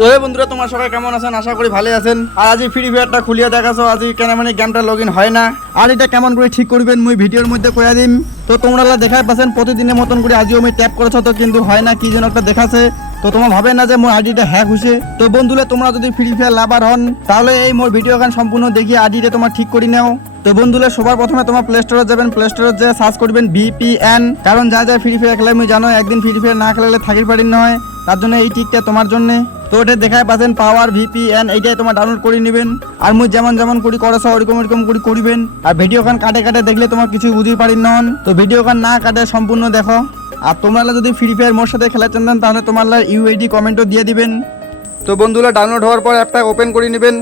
তো হে বন্ধুরা, তোমার সবাই কেমন আছেন? আশা করি ভালো আছেন। আর আজ ফ্রি ফায়ারটা খুলিয়ে দেখাছো, আজ কেন মানে গেমটা লগ ইন হয় না, আর এটা কেমন করে ঠিক করবেন মুই ভিডিওর মধ্যে কইয়া দিম। তো তোমরা দেখাই পাচ্ছেন প্রতিদিনের মতন করে আজও আমি ট্যাপ করেছো, তো কিন্তু হয় না, কি যেন একটা দেখাচ্ছে। তো তোমরা ভাবে না যে মোর আইডিটা হ্যাক হইছে। তো বন্ধুরা, তোমরা যদি ফ্রি ফায়ার লাভার হন তাহলে এই মোর ভিডিও গান সম্পূর্ণ দেখিয়ে আইডিটা তোমার ঠিক করে নাও। তো বন্ধুরা, সবার প্রথমে তোমার প্লে স্টোরে যাবেন, প্লে স্টোরে যে সার্চ করবেন VPN, কারণ যা যা ফ্রি ফায়ার খেলে আমি জানো একদিন ফ্রি ফায়ার না খেলালে থাকির পারি নয়, তার জন্য এই টিকটা তোমার জন্য। তো ওটা দেখায় পাচ্ছেন পাওয়ার VPN, এইটাই তোমার ডাউনলোড করে নেবেন। আর মুই যেমন যেমন করি করছো ওরকম ওরকম করে করবেন। আর ভিডিও খান কাটে কাটে দেখলে তোমার কিছু বুঝতে পারি নন, তো ভিডিও খান না কাটে সম্পূর্ণ দেখো। আর তোমরা যদি ফ্রি ফায়ার মোর সাথে খেলা চান তাহলে তোমার UID কমেন্টও দিয়ে দিবেন। তো বন্ধুরা, ডাউনলোড হওয়ার পর অ্যাপটা ওপেন করে নেবেন।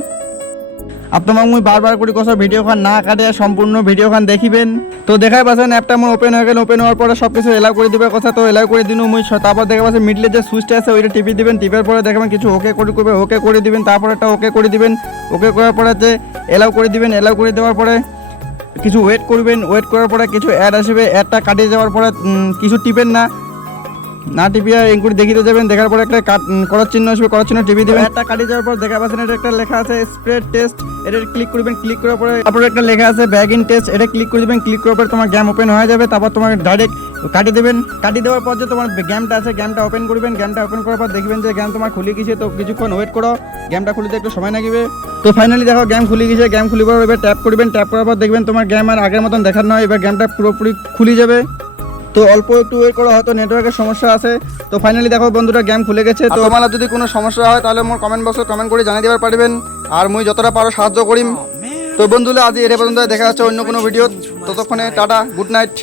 আর তোমাকে মুই বারবার করে কথা ভিডিও খান না কাটে সম্পূর্ণ ভিডিও খান দেখিবেন। তো দেখাই পাচ্ছেন অ্যাপটা আমার ওপেন হয়ে গেল, ওপেন হওয়ার পরে সব কিছু এলাও করে দিবে কথা। তো এলাও করে দিন মুই, তারপর দেখা পাচ্ছেন মিডলে যে সুইচটা আছে ওইটা টিপে দিবেন। টিপার পরে দেখাবেন কিছু ওকে করে করবে, ওকে করে দিবেন। তারপর একটা ওকে করে দিবেন, ওকে করার পরে যে এলাও করে দিবেন। এলাও করে দেওয়ার পরে কিছু ওয়েট করবেন, ওয়েট করার পরে কিছু অ্যাড আসবে। অ্যাডটা কাটিয়ে যাওয়ার পরে কিছু টিপেন না, না টিপিয়া এনকুড়ি দেখিতে যাবেন। দেখার পরে একটা করার চিহ্ন আসবে, করার চিহ্ন টিপি দেবেন। একটা কাটিয়ে যাওয়ার পর দেখা পাচ্ছেন এটা একটা লেখা আছে স্প্রেড টেস্ট, এটা ক্লিক করবেন। ক্লিক করার পরে তারপরে একটা লেখা আছে ব্যাগ ইন টেস্ট, এটা ক্লিক করে দেবেন। ক্লিক করার পরে তোমার গেম ওপেন হয়ে যাবে। তারপর তোমার ডাইরেক্ট কাটিয়ে দেবেন। কাটিয়ে দেওয়ার পর যে তোমার গেমটা আছে গেমটা ওপেন করবেন। গেমটা ওপেন করার পর দেখবেন যে গেম তোমার খুলে গেছে। তো কিছুক্ষণ ওয়েট করো, গেমটা খুলিতে একটু সময় লাগবে। তো ফাইনালি দেখো গেম খুলে গেছে। গেম খুলে পর এবার ট্যাপ করবেন। ট্যাপ করার পর দেখবেন তোমার গেম আর আগের মতন দেখার নয়, এবার গেমটা পুরোপুরি খুলে যাবে। তো অল্প একটু ওয়েট করা, হয়তো নেটওয়ার্কের সমস্যা আছে। তো ফাইনালি দেখো বন্ধুরা গেম খুলে গেছে। তো তোমার যদি কোনো সমস্যা হয় তাহলে মোর কমেন্ট বক্সে কমেন্ট করে জানিয়ে দিতে পারবেন, আর মুই যতটা পারো সাহায্য করিম। তো বন্ধুরা, আজ এর পর্যন্ত, দেখা যাচ্ছে অন্য কোনো ভিডিও। ততক্ষণে টাটা, গুড নাইট।